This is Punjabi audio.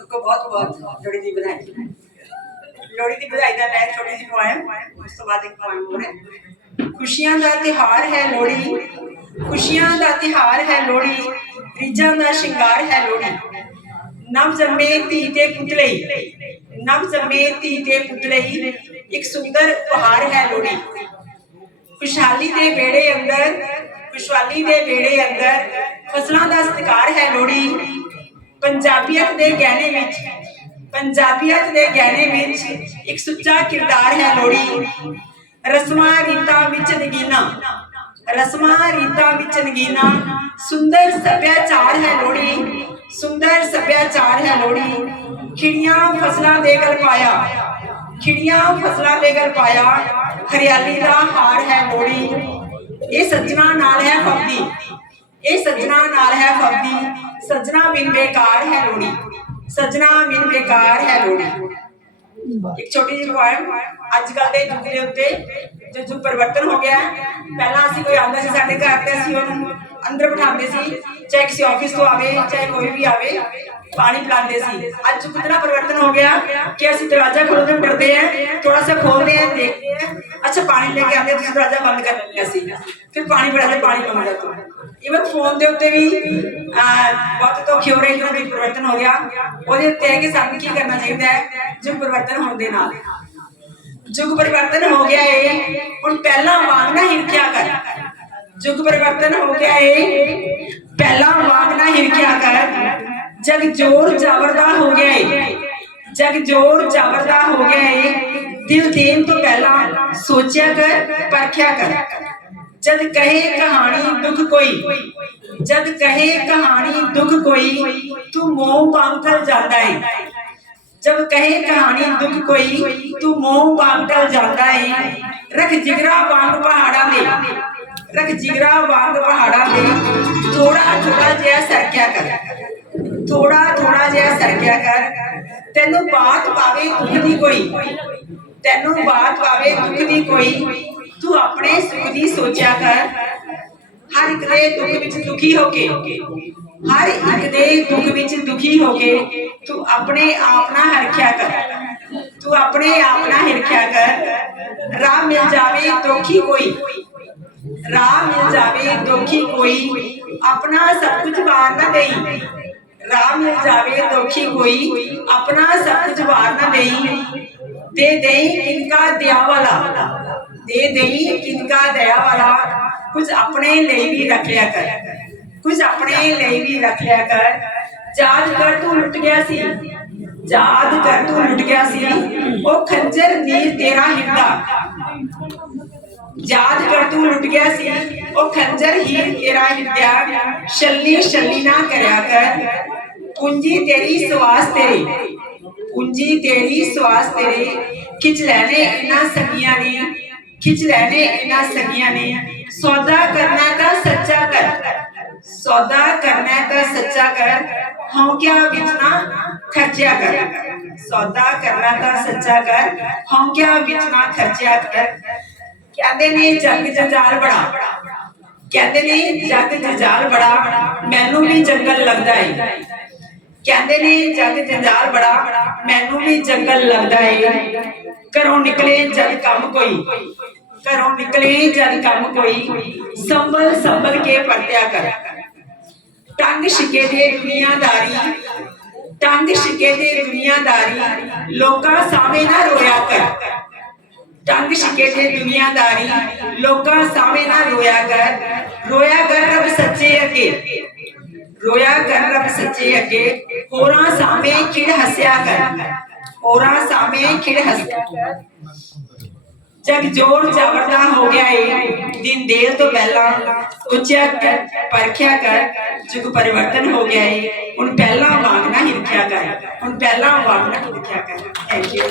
ਸਭ ਕੋ ਬਹੁਤ ਬਹੁਤ ਜੋੜੀ ਦੀ ਵਧਾਈ ਲੋੜੀ ਦੀ ਵਧਾਈ ਦਾ ਮੈਂ ਛੋਟੀ ਜਿਹੀ ਪੋਇਮ ਉਸ ਤੋਂ ਬਾਅਦ ਇੱਕ ਪੋਇਮ ਹੋਰ ਹੈ ਖੁਸ਼ੀਆਂ ਦਾ ਤਿਹਾਰ ਹੈ ਲੋੜੀ ਖੁਸ਼ੀਆਂ ਦਾ ਤਿਹਾਰ ਹੈ ਲੋੜੀ ਰੀਜਾਂ ਦਾ ਸ਼ਿੰਗਾਰ ਹੈ ਲੋੜੀ ਨਵ ਜੰਮੇ ਧੀ ਤੇ ਪੁੱਤਲੇ ਨਵ ਜੰਮੇ ਧੀ ਤੇ ਪੁੱਤਲੇ ਇੱਕ ਸੁੰਦਰ ਬਹਾਰ ਹੈ ਲੋੜੀ ਖੁਸ਼ਹਾਲੀ ਦੇ ਵੇੜੇ ਅੰਦਰ ਖੁਸ਼ਹਾਲੀ ਦੇ ਵੇੜੇ ਅੰਦਰ ਫਸਲਾਂ ਦਾ ਸਤਿਕਾਰ ਹੈ ਲੋੜੀ ਪੰਜਾਬੀਅਤ ਦੇ ਗਹਿਣੇ ਵਿੱਚ, ਪੰਜਾਬੀਅਤ ਦੇ ਗਹਿਣੇ ਵਿੱਚ ਇੱਕ ਸੁੱਚਾ ਕਿਰਦਾਰ ਹੈ ਲੋਹੜੀ। ਰਸਮਾਂ, ਰੀਤਾਂ ਵਿੱਚ ਨਗੀਨਾ। ਰਸਮਾਂ, ਰੀਤਾਂ ਵਿੱਚ ਨਗੀਨਾ। ਸੁੰਦਰ ਸੱਭਿਆਚਾਰ ਹੈ ਲੋਹੜੀ। ਸੁੰਦਰ ਸੱਭਿਆਚਾਰ ਹੈ ਲੋਹੜੀ। ਖਿੜੀਆਂ ਫਸਲਾਂ ਦੇ ਗਲ ਪਾਇਆ। ਖਿੜੀਆਂ ਫਸਲਾਂ ਦੇ ਗਲ ਪਾਇਆ। ਹਰਿਆਲੀ ਦਾ ਹਾਰ ਹੈ ਲੋਹੜੀ। ਇਹ ਸੱਜਣਾ ਨਾਲ ਹੈ ਫਬਦੀ ਇਹ ਸੱਜਣਾ ਨਾਲ ਹੈ ਫਬਦੀ ਸੱਜਣਾ ਬਿਨ ਬੇਕਾਰ ਹੈ ਲੋਹੜੀ। ਸੱਜਣਾ ਬਿਨ ਬੇਕਾਰ ਹੈ ਲੋਹੜੀ। ਇੱਕ ਛੋਟੀ ਜਿਹੀ ਪੋਇਮ ਅੱਜ ਕੱਲ ਦੇ ਯੁੱਗ ਦੇ ਉੱਤੇ ਜੋ ਜੋ ਪਰਿਵਰਤਨ ਹੋ ਗਿਆ ਹੈ। ਪਹਿਲਾਂ ਅਸੀਂ ਕੋਈ ਆਉਂਦਾ ਸੀ ਸਾਡੇ ਘਰ ਤੇ ਅਸੀਂ ਉਹਨੂੰ ਅੰਦਰ ਬਿਠਾਉਂਦੇ ਸੀ, ਚਾਹੇ ਕਿਸੇ ਆਫਿਸ ਤੋਂ ਆਵੇ, ਚਾਹੇ ਕੋਈ ਵੀ ਆਵੇ, ਪਾਣੀ ਪਿਲਾਉਂਦੇ ਸੀ। ਅੱਜ ਯੁੱਗ ਪਰਿਵਰਤਨ ਹੋ ਗਿਆ ਕਿ ਅਸੀਂ ਦਰਵਾਜ਼ਾ ਖੋਲ੍ਹਣ ਤੋਂ ਡਰਦੇ ਹਾਂ ਥੋੜਾ ਸਾ ਖੋਲਦੇ ਹਾਂ, ਦੇਖਦੇ ਹਾਂ। ਅੱਛਾ, ਪਾਣੀ ਲੈ ਕੇ ਆਉਂਦੇ ਤੁਸੀਂ ਦਰਵਾਜ਼ਾ ਬੰਦ ਕਰ ਲੈਂਦੇ ਅਸੀਂ ਫਿਰ ਪਾਣੀ ਬੜਾ ਪਾਣੀ ਪੀਂਦਾ ਤੂੰ ਇਵਨ ਫੋਨ ਦੇ ਉੱਤੇ ਵੀ ਅਹ, ਬਹੁਤ ਧੋਖੇ ਹੋ ਰਹੇ ਜਿਹਨਾਂ ਦੇ ਪਰਿਵਰਤਨ ਹੋ ਗਿਆ ਉਹਦੇ ਉੱਤੇ ਹੈ ਕਿ ਸਾਨੂੰ ਕੀ ਕਰਨਾ ਚਾਹੀਦਾ ਹੈ ਜੋ ਪਰਿਵਰਤਨ ਹੋਣ ਦੇ ਨਾਲ ਯੁੱਗ ਪਰਿਵਰਤਨ ਹੋ ਗਿਆ ਏ ਹੁਣ ਪਹਿਲਾਂ ਵਾਂਗ ਨਾ ਹਿਰਖਿਆ ਕਰ ਯੁੱਗ ਪਰਿਵਰਤਨ ਹੋ ਗਿਆ ਏ ਪਹਿਲਾਂ ਵਾਂਗ ਨਾ ਹਿਰਖਿਆ ਕਰ ਜਗ ਜੋਰ ਜਾਵਰਦਾ ਹੋ ਗਿਆ ਏ ਜਗ ਜੋਰ ਜਾਵਰਦਾ ਹੋ ਗਿਆ ਏ ਦਿਲ ਦੇਣ ਤੋਂ ਪਹਿਲਾਂ ਸੋਚਿਆ ਕਰ ਪਰਖਿਆ ਕਰ ਜਦ ਕਹੇ ਕਹਾਣੀ ਦੁੱਖ ਕੋਈ, ਜਦ ਕਹੇ ਕਹਾਣੀ ਦੁੱਖ ਕੋਈ, ਤੂੰ ਮੋਹ ਪਾਂਤਲ ਜਾਂਦਾ ਏ। ਜਬ ਕਹੇ ਕਹਾਣੀ ਦੁੱਖ ਕੋਈ, ਤੂੰ ਮੋਹ ਪਾਗਟਲ ਜਾਂਦਾ ਏ। ਰਖ ਜਿਗਰਾ ਵਾਂਗ ਪਹਾੜਾਂ ਦੇ ਰਖ ਜਿਗਰਾ ਵਾਂਗ ਪਹਾੜਾਂ ਦੇ ਥੋੜਾ ਥੋੜਾ ਜਿਹਾ ਸਰਕਿਆ ਕਰ। ਥੋੜਾ ਥੋੜਾ ਜਿਹਾ ਸਰਕਿਆ ਕਰ। ਤੈਨੂੰ ਬਾਤ ਪਾਵੇ ਦੁੱਖ ਦੀ ਕੋਈ, ਤੈਨੂੰ ਬਾਤ ਪਾਵੇ ਦੁੱਖ ਦੀ ਕੋਈ ਤੂੰ ਆਪਣੇ ਸੁਖ ਦੀ ਸੋਚਿਆ ਕਰ। ਹਰ ਇੱਕ ਦੇ ਦੁੱਖ ਵਿੱਚ ਦੁਖੀ ਹੋ ਕੇ, ਹਰ ਇੱਕ ਦੇ ਦੁੱਖ ਵਿੱਚ ਦੁਖੀ ਹੋ ਕੇ ਤੂੰ ਆਪਣੇ ਆਪ ਨਾਲ ਹਰਖਿਆ ਕਰ। ਤੂੰ ਆਪਣੇ ਆਪ ਨਾਲ ਹਿਰਖਿਆ ਕਰ। ਰਾਹ ਮਿਲ ਜਾਵੇ ਦੁਖੀ ਕੋਈ। ਰਾਹ ਮਿਲ ਜਾਵੇ ਦੋਖੀ ਕੋਈ। ਆਪਣਾ ਸਭ ਕੁਝ ਵਾਰ ਨਾ ਦੇਈ। ਰਾਹ ਮਿਲ ਜਾਵੇ ਦੋਖੀ ਕੋਈ। ਆਪਣਾ ਸਭ ਕੁਝ ਵਾਰ ਨਾ ਦੇਈ। ਦੇ ਦੇਈ ਕਿਨਕਾ ਦਿਆ ਵਾਲਾ। ਦੇ ਦੇਈ ਕਿਨਕਾ ਦਇਆ ਵਾਲਾ। ਕੁਝ ਆਪਣੇ ਲਈ ਵੀ ਰੱਖ ਲਿਆ ਕਰ। ਕੁਝ ਆਪਣੇ ਲਈ ਵੀ ਰੱਖ ਲਿਆ ਕਰ। ਯਾਦ ਕਰ ਤੂੰ ਲੁੱਟ ਗਿਆ ਸੀ। ਯਾਦ ਕਰ ਤੂੰ ਲੁੱਟ ਗਿਆ ਸੀ। ਉਹ ਖੰਜਰ ਨੀਰ ਤੇਰਾ ਹਿਰਦਾ ਯਾਦ ਕਰ ਤੂੰ ਲੁੱਟ ਗਿਆ ਸੀ। ਉਹ ਖੰਜਰ ਹੀ ਤੇਰਾ ਹਿਰਦਿਆ ਛੱਲੀ ਛੱਲੀ ਨਾ ਕਰਿਆ ਕਰ। ਪੂੰਜੀ ਤੇਰੀ ਸਵਾਸ ਤੇਰੀ। ਪੂੰਜੀ ਤੇਰੀ ਸਵਾਸ ਤੇਰੇ। ਖਿੱਚ ਲੈਣੇ ਇਹਨਾਂ ਸਗੀਆਂ ਨੇ ਖਿੱਚ ਲੈਣੇ ਇਹਨਾਂ ਸਗੀਆਂ ਨੇ। ਸੌਦਾ ਕਰਨਾ ਤਾਂ ਸੱਚਾ ਕਰ। ਸੌਦਾ ਕਰਨਾ ਤਾਂ ਸੱਚਾ ਕਰ। ਹੌਂਕਿਆ ਵਿੱਚ ਨਾ ਖਰਚਿਆ ਕਰ। ਸੌਦਾ ਕਰਨਾ ਤਾਂ ਸੱਚਾ ਕਰ। ਹੌਂਕਿਆ ਵਿੱਚ ਨਾ ਖਰਚਿਆ ਕਰ। ਕਹਿੰਦੇ ਨੇ, ਜੱਗ ਜੰਜਾਲ ਬੜਾ। ਕਹਿੰਦੇ ਨੇ, ਜੱਗ ਜੰਜਾਲ ਬੜਾ। ਮੈਨੂੰ ਵੀ ਜੰਗਲ ਲੱਗਦਾ ਏ। ਕਹਿੰਦੇ ਨੇ ਜਗ ਜੰਜਾਲ ਬੜਾ, ਮੈਨੂੰ ਵੀ ਜੰਗਲ ਲੱਗਦਾ ਏ। ਘਰੋਂ ਨਿਕਲੇ ਜਦ ਕੰਮ ਕੋਈ। ਘਰੋਂ ਨਿਕਲੇ ਜਦ ਕੰਮ ਕੋਈ। ਸੰਭਲ ਸੰਭਲ ਕੇ ਪਰਤਿਆ ਕਰ। ਟੰਗ ਛਿਕੇ ਦੇ ਦੁਨੀਆਦਾਰੀ ਟੰਗ ਛਿਕੇ ਦੇ ਦੁਨੀਆਦਾਰੀ ਲੋਕਾਂ ਸਾਹਮਣੇ ਨਾ ਰੋਇਆ ਕਰ। ਟੰਗ ਛਿਕੇ ਦੇ ਦੁਨੀਆਦਾਰੀ ਲੋਕਾਂ ਸਾਹਮਣੇ ਨਾ ਰੋਇਆ ਕਰ। ਰੋਇਆ ਕਰ ਰੱਬ ਸੱਚੇ ਅੱਗੇ। ਰੋਇਆ ਕਰ ਰੱਬ ਸੱਚੇ ਅੱਗੇ, ਹੋਰਾਂ ਸਾਹਮਣੇ ਖਿੜ ਹੱਸਿਆ ਕਰ। ਹੋਰਾਂ ਸਾਹਮਣੇ ਖਿੜ ਹੱਸਿਆ ਕਰ ਜਗ ਜੋਰ ਜਾਵਰਦਾ ਹੋ ਗਿਆ ਏ, ਦਿਨ ਦੇਰ ਤੋਂ ਪਹਿਲਾਂ ਸੋਚਿਆ ਕਰ, ਪਰਖਿਆ ਕਰ, ਜੁਗ ਪਰਿਵਰਤਨ ਹੋ ਗਿਆ ਏ। ਹੁਣ ਪਹਿਲਾਂ ਵਾਂਗ ਨਾ ਹਿਰਖਿਆ ਕਰ, ਹੁਣ ਪਹਿਲਾਂ ਵਾਂਗ ਨਾ ਹਿਰਖਿਆ ਕਰ। Thank you